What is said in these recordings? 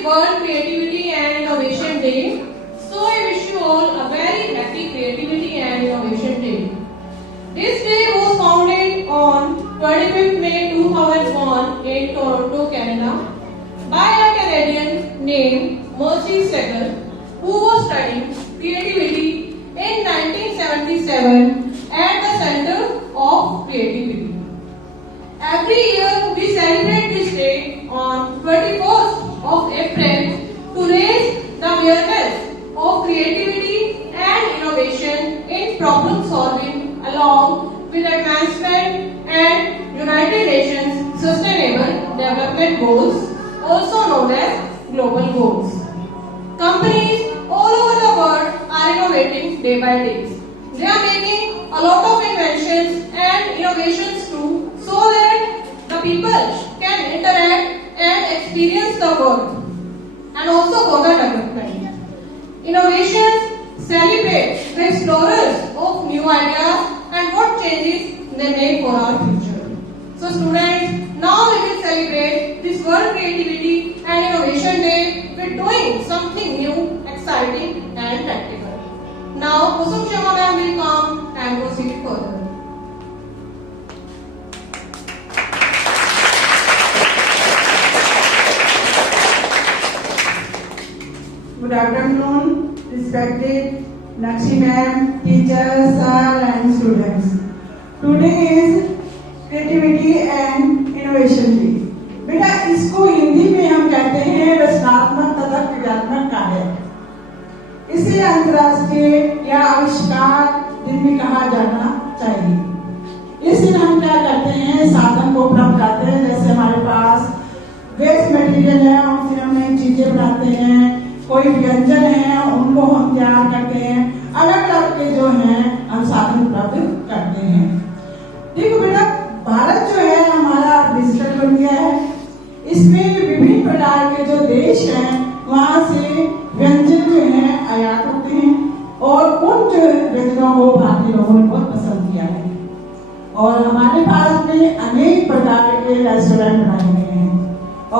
is World Creativity and Innovation Day. So I wish you all a very happy Creativity and Innovation Day. This day was founded on 25th May 2001 in Toronto, Canada by a Canadian named Mercy Segal, who was studying creativity in 1977 at the Center of Creativity. Every year we celebrate this day on 21st of April to raise the awareness of creativity and innovation in problem solving along with advancement and United Nations Sustainable Development Goals, also known as Global Goals. Companies all over the world are innovating day by day. They are making a lot of inventions and innovations too, so that the people can interact and experience the world and also for the development. Innovations celebrate the explorers of new ideas and what changes they make for our future. So students, now we will celebrate this World Creativity and Innovation Day with doing something new, exciting and practical. Now Kusum Sharma ma'am will come and proceed further. Good afternoon, respected Nakshi ma'am, teachers, sir and students. Today is Creativity and Innovation Day. बेटा इसको हिंदी में हम कहते हैं रचनात्मक तथा क्रियात्मक कार्य। इसे अंतर्राष्ट्रीय या आविष्कार दिन भी कहा जाना चाहिए। इस दिन हम क्या करते हैं, साधन को उपलब्ध करते हैं, जैसे हमारे पास वेस्ट मटेरियल है, उनसे हम नई चीजें बनाते हैं, कोई व्यंजन है उनको हम तैयार करते हैं, अलग अलग के जो हैं हम साधन उपलब्ध करते हैं। देखो बेटा, भारत जो है हमारा डिजिटल बन गया है, इसमें विभिन्न प्रकार के जो देश हैं वहां से व्यंजन जो है आयात होते हैं और उन जो व्यंजनों को भारतीय लोगों ने बहुत पसंद किया है और हमारे भारत में अनेक प्रकार के रेस्टोरेंट बनाए गए हैं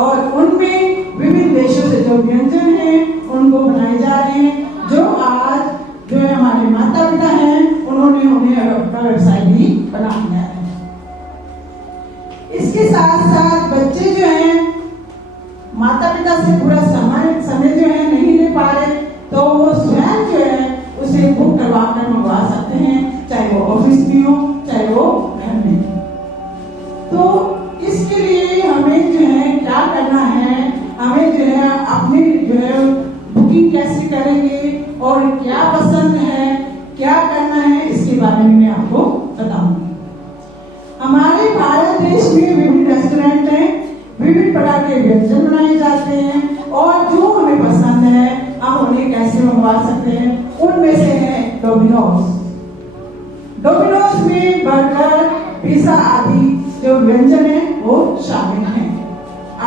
और उनमें विभिन्न देशों से जो व्यंजन हैं उनको बनाए जा रहे हैं, जो आज जो है हमारे माता पिता हैं उन्होंने उन्हें अपना व्यवसाय भी बना लिया है। इसके साथ साथ बच्चे जो हैं माता पिता से पूरा समय जो है नहीं ले पा रहे, तो वो स्वयं जो है उसे बुक करवा कर मंगवा सकते हैं, चाहे वो ऑफिस में हो चाहे वो घर में। तो इसके लिए हमें जो है क्या करना है, हमें जो है अपनी जो है बुकिंग कैसे करेंगे और क्या पसंद है, क्या करना है, इसके बारे में मैं आपको बताऊंगी। हमारे भारत देश में विभिन्न रेस्टोरेंट हैं, विभिन्न प्रकार के व्यंजन बनाए जाते हैं और जो हमें पसंद है हम उन्हें कैसे मंगवा सकते हैं, उनमें से है डोमिनोज। डोमिनोज में बर्गर, पिज्जा आदि जो व्यंजन है वो शामिल हैं।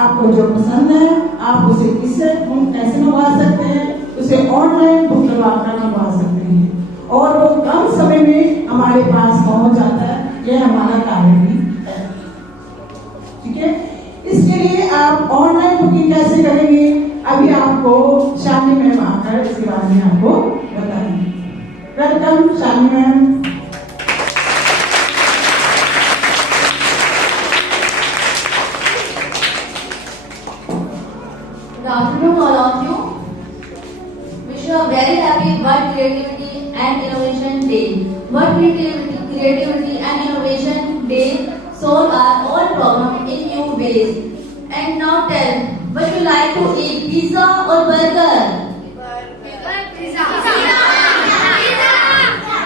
आपको जो पसंद है आप उसे कैसे मंगवा सकते हैं, उसे ऑनलाइन बुक करवा कर मंगवा सकते हैं और वो कम समय में हमारे पास पहुंच जाता है। यह हमारा कार्य भी है, ठीक है। इसके लिए आप ऑनलाइन बुकिंग कैसे करेंगे, अभी आपको शालिनी मैम आकर इसके बारे में आपको बताएंगे। वेलकम Shalini ma'am. Good afternoon all of you. Wish you a very happy World Creativity and Innovation Day. World Creativity and Innovation Day solve our all problems in new ways. And now tell, would you like to eat pizza or burger? Pizza.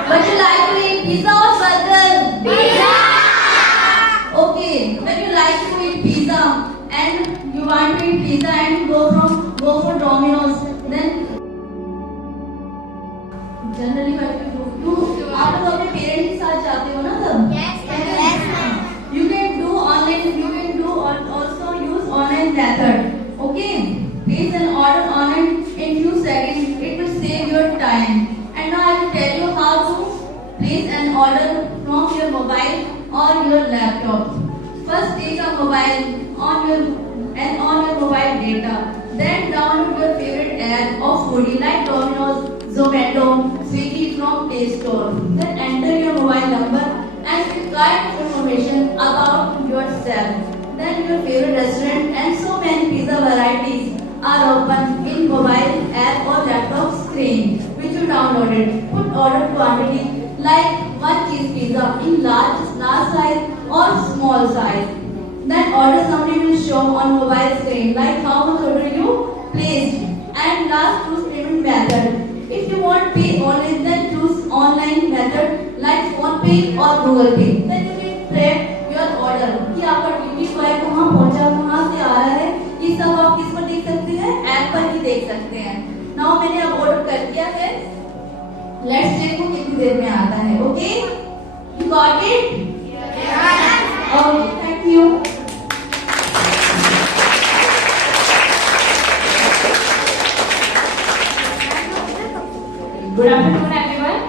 Would you like to eat pizza or burger? Pizza. Okay, would you like to eat pizza and you want to eat pizza and go for Domino's, then generally आप लोग अपने पेरेंट्स के साथ जाते हो ना तब? Yes. You can do also use online method. Okay, place an order online in few seconds. It will save your time. And now I will tell you how to place an order from your mobile or your laptop. First, take a mobile on your mobile data. Then download your favorite app of foodie like Domino's, Zomato, Swiggy from Play Store. Then enter your mobile number and fill correct information about yourself. Then your favorite restaurant and so many pizza varieties are open in mobile app or laptop screen which you downloaded. Put order quantity like 1 cheese pizza in large size or small size. Then order summary will show on mobile screen like how much order you placed and last choose payment method. If you want pay only, then choose online method like PhonePe or Google Pay. Then you can track your order कि आपका delivery boy कहाँ पहुँचा, कहाँ से आ रहा है, ये सब आप किस पर देख सकते हैं, ऐप पर ही देख सकते हैं. नाउ मैंने अब ऑर्डर कर दिया है. लेट्स चेक वो कितनी देर में आता है. Okay, you got it? Okay, thank you. Good afternoon, everyone.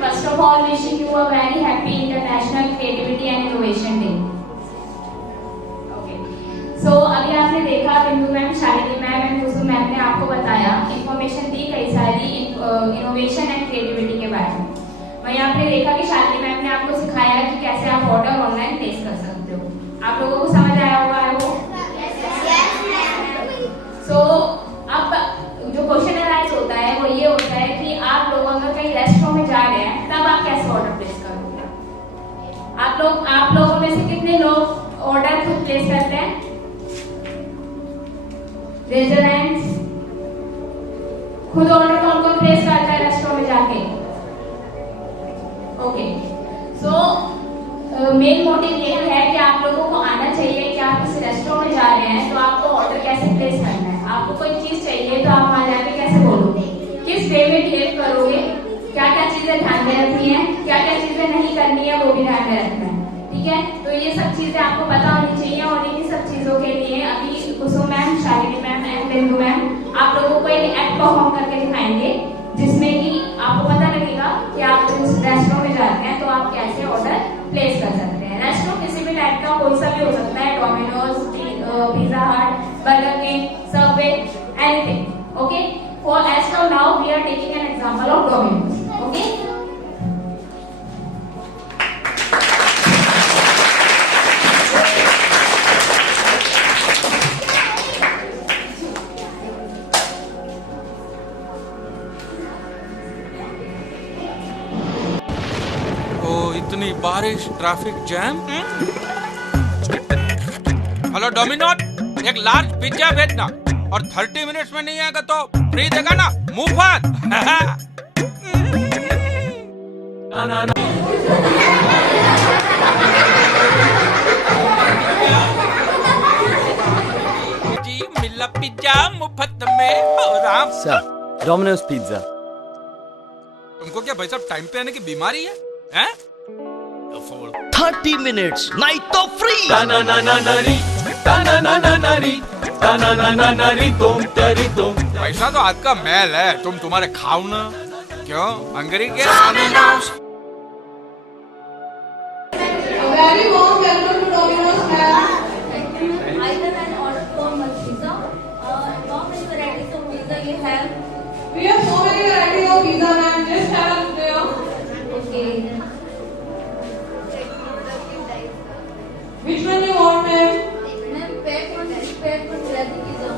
First of all, wishing you a very happy International Creativity and Innovation Day. Okay. So अभी आपने देखा बिंदु मैम, शालिनी मैम एंड कुसुम मैम ने आपको बताया, इंफॉर्मेशन दी कई सारी इनोवेशन एंड क्रिएटिविटी के बारे में. वहीं आपने देखा कि शालिनी मैम ने आपको सिखाया कि कैसे आप ऑर्डर ऑनलाइन प्लेस कर सकते हो. आप लोगों को समझ आया होगा वो? So अब जो क्वेश्चन अराइज होता है वो ये होता है कि आप लोग अगर कहीं रेस्टोरेंट में जा रहे हैं तब आप कैसे ऑर्डर प्लेस करोगे? आप लोगों में से कितने लोग ऑर्डर खुद प्लेस करते हैं? Raise your hands. खुद ऑर्डर कौन कौन प्लेस करता है रेस्टोरेंट में जाके? ओके, सो मेन मोटिव ये है कि आप लोगों को आना चाहिए कि आप किसी रेस्टोरेंट में जा रहे हैं तो आपको ऑर्डर कैसे प्लेस करना है. आपको कोई चीज चाहिए तो आप वहां जाके कैसे बोलोगे, किस वे में बिहेव करोगे, क्या क्या चीजें ध्यान में रखनी है, क्या क्या चीजें नहीं करनी है वो भी ध्यान में रखना है. ठीक है, तो ये सब चीजें आपको पता होनी चाहिए. और इन्हीं सब चीजों के लिए अभी कुसुम मैम, शालिनी मैम एंड बिंदु मैम आप लोगों को एक एक्ट परफॉर्म करके दिखाएंगे जिसमें कि आपको पता लगेगा कि आप उस रेस्टोरेंट में जाते हैं तो आप कैसे ऑर्डर प्लेस कर सकते हैं. रेस्टोरेंट किसी भी टाइप का कोई सा भी हो सकता है, Domino's, Pizza Hut, Burger King, Subway, anything. Okay, for as of now we are taking an example of Domino's. Okay, इतनी बारिश, ट्रैफिक जैम. हेलो डोमिनोज, एक लार्ज पिज्जा भेजना और 30 मिनट्स में नहीं आएगा तो फ्री देगा ना, मुफ्त. जी मिला पिज्जा मुफ्त में. Ram sir, Domino's pizza. तुमको क्या भाई साहब टाइम पे आने की बीमारी है? हैं? 30 मिनट्स नहीं तो फ्री. पैसा तो आपका मैल है, तुम्हारे खाओ ना. क्यों हंगरी क्या? A very warm welcome to Domino's ma'am. I can order for much pizza. How many varieties of pizza you have? We have so many varieties of pizza ma'am. Just have a look there. Okay. Which one you want ma'am? Ma'am, pack one veggie pizza.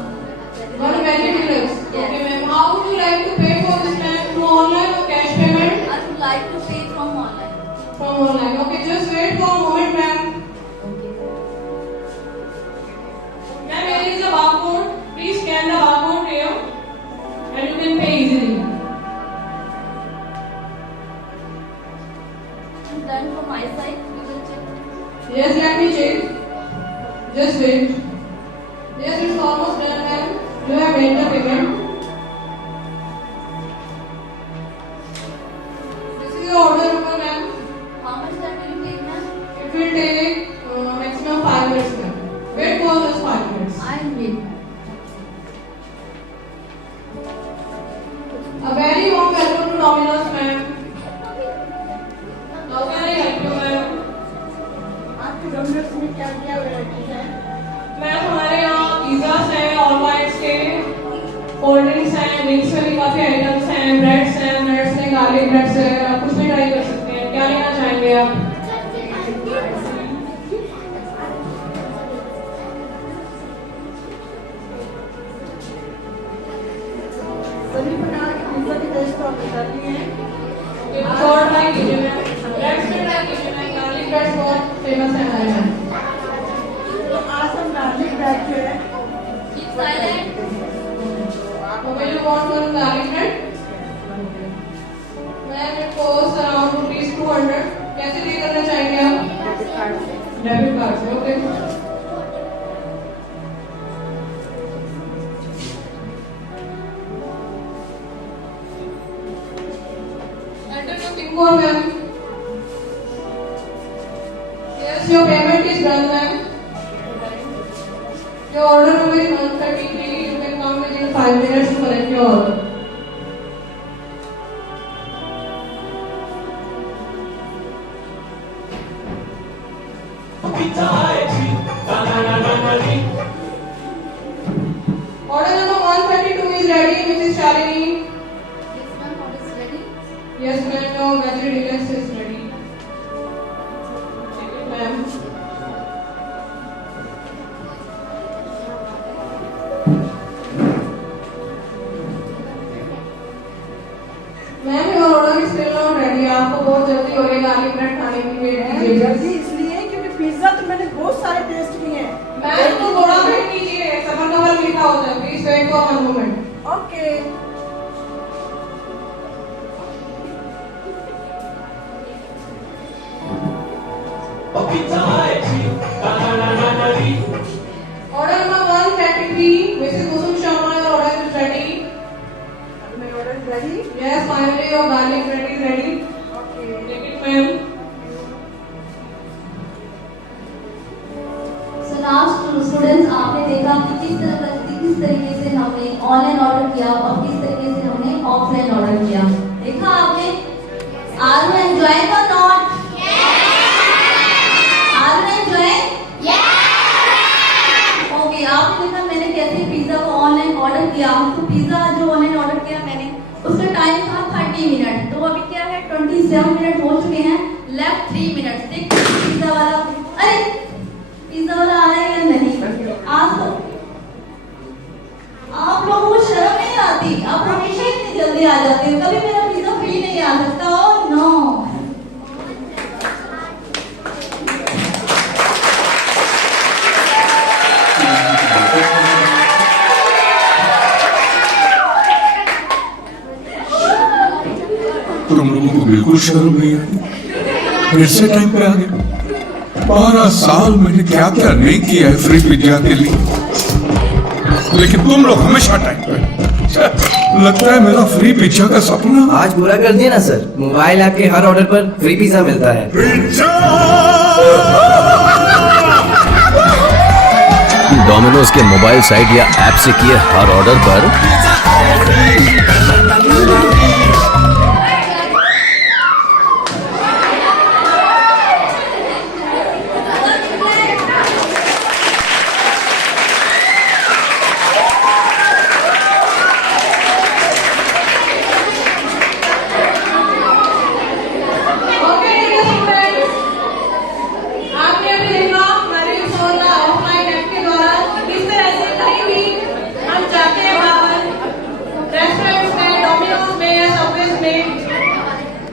One veggie deluxe. Yes. Okay ma'am. How would you like to pay for this ma'am? Through online or cash payment? I would like to pay from online. From online. Okay, just wait for a moment ma'am. Ma'am, here is the barcode. Please scan the barcode here and you can pay easily. Done from my side. You will check. Yes, let me check. Just wait. Yes, it's almost done ma'am. You have made the payment. This is your order number ma'am. How much time will you take, ma'am? It will take maximum 5 minutes ma'am. Wait for just 5 minutes. I will wait. A very warm welcome to Domino's ma'am. How can I help you ma'am? आपके डोमिनोज में क्या क्या वैरायटी है? Ma'am, drinks में भी काफी आइटम्स हैं, ब्रेड्स हैं, नट्स हैं, गार्लिक ब्रेड्स हैं, आप कुछ भी ट्राई कर सकते हैं। क्या लेना चाहेंगे आप? सभी प्रकार की पिज्जा की टेस्ट तो आप बताती हैं। कुछ और ट्राई कीजिए मैम, ब्रेड्स में ट्राई कीजिए मैम, गार्लिक ब्रेड्स बहुत फेमस है हमारे यहाँ। तो आज हम गार्लिक ब्रेड जो है तो will you want one garlic bread? Ma'am, it costs around ₹200. कैसे पे करना चाहेंगे आप? डेबिट कार्ड से, okay. Enter your PIN code, ma'am. Yes, your payment is done, ma'am. Your order number is 133. You can come within 5 minutes to collect your order. Order number 132 is ready, Mrs. Shalini. Yes, ma'am, order is ready. Yes, ma'am, your veggie deluxe is ready. Take it, ma'am. Ma'am your order is still not ready. आपको बहुत जल्दी हो रही garlic bread खाने की वेट कीजिए। जल्दी इसलिए क्योंकि पिज्जा तो मैंने बहुत सारे टेस्ट किए हैं। मैम तो थोड़ा वेट कीजिए, सबर कवर लिखा होता है, please wait for 1 moment. Okay. Order number 133, Mrs Kusum Sharma, your order is ready. My order is ready. Yes, finally your garlic bread is ready. Okay. Take it, ma'am. So now students, आपने देखा कि किस तरीके से हमने ऑनलाइन ऑर्डर किया और किस तरीके से हमने ऑफलाइन ऑर्डर किया। देखा आपने? Are you enjoying or not? Are you enjoying? Okay, आपने देखा मैंने कैसे पिज्जा को ऑनलाइन ऑर्डर किया। तो पिज्जा जो ऑनलाइन ऑर्डर किया मैंने, उसका टाइम था 30 मिनट। तो अभी क्या है, 27 मिनट हो चुके हैं, लेफ्ट 3 मिनट। देख पिज्जा वाला, अरे पिज्जा वाला आ रहा है या नहीं? आज तो आप लोगों को शर्म नहीं आती? आप हमेशा इतनी जल्दी आ जाते हो, कभी मेरा पिज्जा फ्री नहीं आ सकता? Oh no. तुम लोगों को बिल्कुल शर्म नहीं आती? फिर से टाइम पे आ गए। 12 साल मैंने क्या क्या नहीं किया है फ्री पिज्जा के लिए, लेकिन तुम लोग हमेशा टाइम पे। लगता है मेरा फ्री पिज्जा का सपना आज पूरा कर दिया ना सर। मोबाइल ऐप के हर ऑर्डर पर फ्री पिज्जा मिलता है। डोमिनोज के मोबाइल साइट या ऐप से किए हर ऑर्डर पर Okay, dear students, आपने अभी देखा हमारे सोना ऑफलाइन ऐप के द्वारा किस तरह से कहीं भी हम जाते हैं बाहर, रेस्टोरेंट्स में, डोमिनोज में या सबवेज में,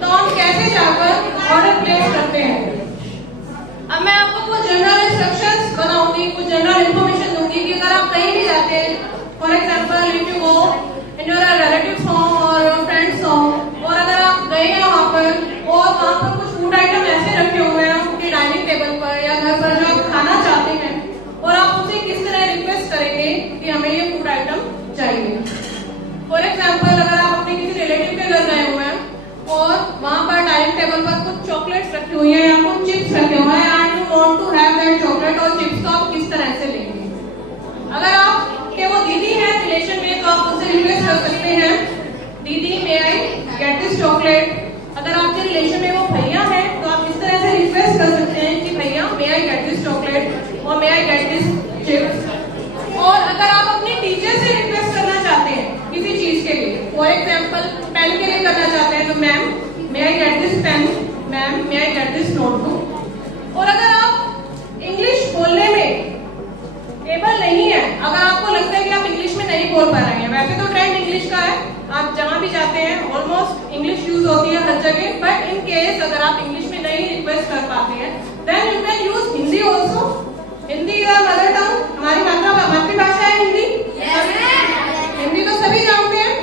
तो हम कैसे जाकर ऑर्डर प्लेस करते हैं। अब मैं आपको कुछ जनरल इंस्ट्रक्शंस बताऊंगी, कुछ जनरल इंफॉर्मेशन दूंगी कि अगर आप कहीं भी जाते हैं, for example if you go in your relatives home और योर फ्रेंड्स होम, और अगर आप गए हैं वहां पर और वहां पर कुछ फूड आइटम ऐसे रखे हुए हैं उनके डाइनिंग टेबल पर या घर पर जो आप खाना चाहते हैं, और आप उनसे किस तरह रिक्वेस्ट करेंगे कि हमें ये फूड आइटम चाहिए। फॉर एग्जांपल अगर आप अपने किसी रिलेटिव के घर गए हुए हैं और वहां पर डाइनिंग टेबल पर कुछ चॉकलेट्स रखी हुई है या कुछ चिप्स रखे हुए हैं and you want to have that chocolate और चिप्स, तो आप किस तरह से लेंगे। अगर आप के वो दीदी है रिलेशन में तो आप उनसे रिक्वेस्ट कर सकते हैं, दीदी मे आई गेट दिस चॉकलेट। अगर आपके रिलेशन में वो भैया है तो आप इस तरह से रिक्वेस्ट कर सकते हैं कि भैया मे आई गेट दिस चॉकलेट और मे आई गेट दिस चिप्स। और अगर आप अपने टीचर से रिक्वेस्ट करना चाहते हैं किसी चीज के लिए फॉर एग्जाम्पल पेन के लिए करना चाहते हैं तो ma'am may I get this pen, ma'am may I get this notebook. और अगर आप इंग्लिश बोलने में एबल नहीं है, अगर आपको लगता है कि आप इंग्लिश में नहीं बोल पा रहे हैं, वैसे तो ट्रेंड इंग्लिश का है, आप जहां भी जाते हैं ऑलमोस्ट इंग्लिश यूज होती है हर जगह, बट इन केस अगर आप इंग्लिश में नहीं रिक्वेस्ट कर पाते हैं then you can use Hindi also. Hindi is our mother tongue, हमारी मातृभाषा है हिंदी। हिंदी तो सभी जानते हैं,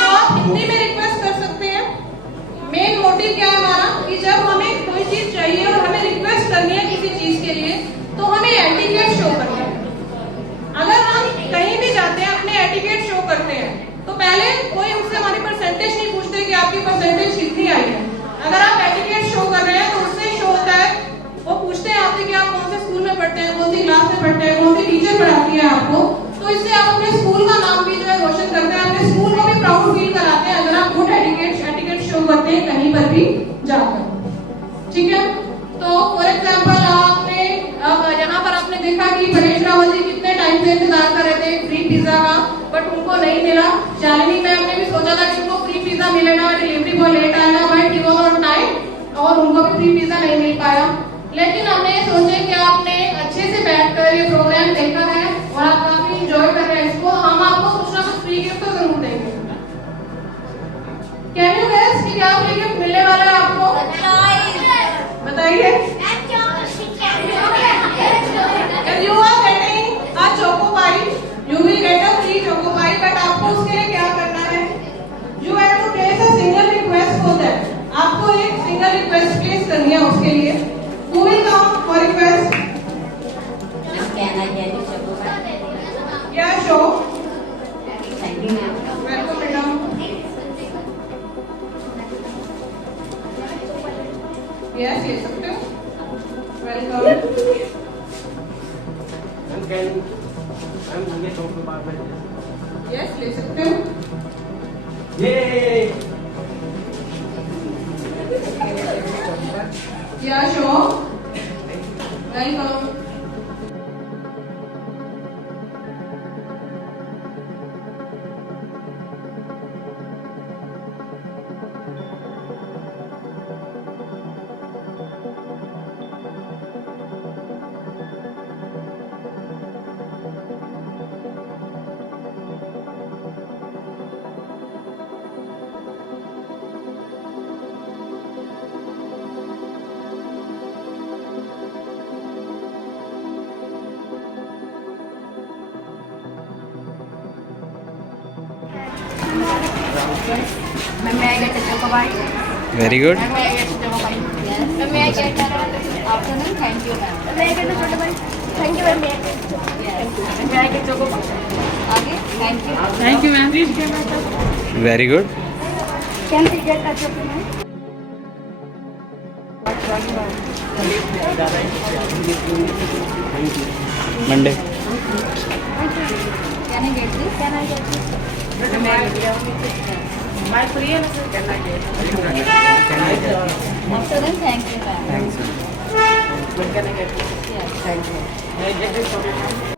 तो आप हिंदी में रिक्वेस्ट कर सकते हैं। मेन मोटिव क्या है हमारा कि जब हमें कोई चीज चाहिए और हमें रिक्वेस्ट करनी है किसी चीज के लिए तो हमें एटिकेट शो करना है। अगर हम कहीं भी जाते हैं अपने एटिकेट शो करते हैं तो पहले कोई हमसे हमारी परसेंटेज नहीं पूछते कि आपकी परसेंटेज कितनी आई है। अगर आप एटिकेट शो कर रहे हैं तो उससे शो होता है, वो पूछते हैं आपसे कि आप कौन से स्कूल में पढ़ते हैं, कौन सी क्लास में पढ़ते हैं, कौन सी टीचर पढ़ाती है आपको, तो इससे आप अपने स्कूल का नाम भी जो है रोशन करते हैं, अपने स्कूल को भी प्राउड फील कराते हैं अगर आप गुड एटिकेट शो करते हैं कहीं पर भी जाकर। ठीक है, तो फॉर एग्जाम्पल आपने यहाँ पर आपने देखा कि परेश रावल जी कितने टाइम से इंतजार कर रहे थे फ्री पिज्जा का, बट उनको नहीं मिला। शालिनी मैम ने भी सोचा था कि उनको फ्री पिज्जा मिलेगा, डिलीवरी बॉय लेट आएगा, but he was on time और उनको भी फ्री पिज्जा नहीं मिल पाया। लेकिन हमने सोचे कि आपने अच्छे से बैठकर ये प्रोग्राम देखा है और आप काफी इंजॉय कर रहे हैं इसको, हम आपको कुछ ना कुछ फ्री गिफ्ट तो जरूर देंगे। कैन यू गेस कि क्या फ्री गिफ्ट मिलने वाला है आपको? बताइए। If you are getting a choco pie, you will get a free choco pie. But आपको उसके लिए क्या करना है? You have to place a single request for that. आपको एक single request place करनी है उसके लिए। Who will come for request? Can I get a choco pie? Yeah, sure. Thank you, ma'am. Welcome, madam. Yes, ले सकते हो। Welcome. Yes, ले सकते हो। Yeah, sure. Welcome. May I get a choco pie? Very good. May I get a choco pie? Yes. May I get a afternoon? Thank you, ma'am. May I get a choco pie? Thank you, ma'am. Yes. May I get choco pie? Okay. Thank you. Thank you, ma'am. Very good. Can we get a choco pie? Monday. Can I get this? Can I get this? My prayer is can I get? Afternoon, thank you, ma'am. Thanks. When can I get? Yes. Thank you. May I get this?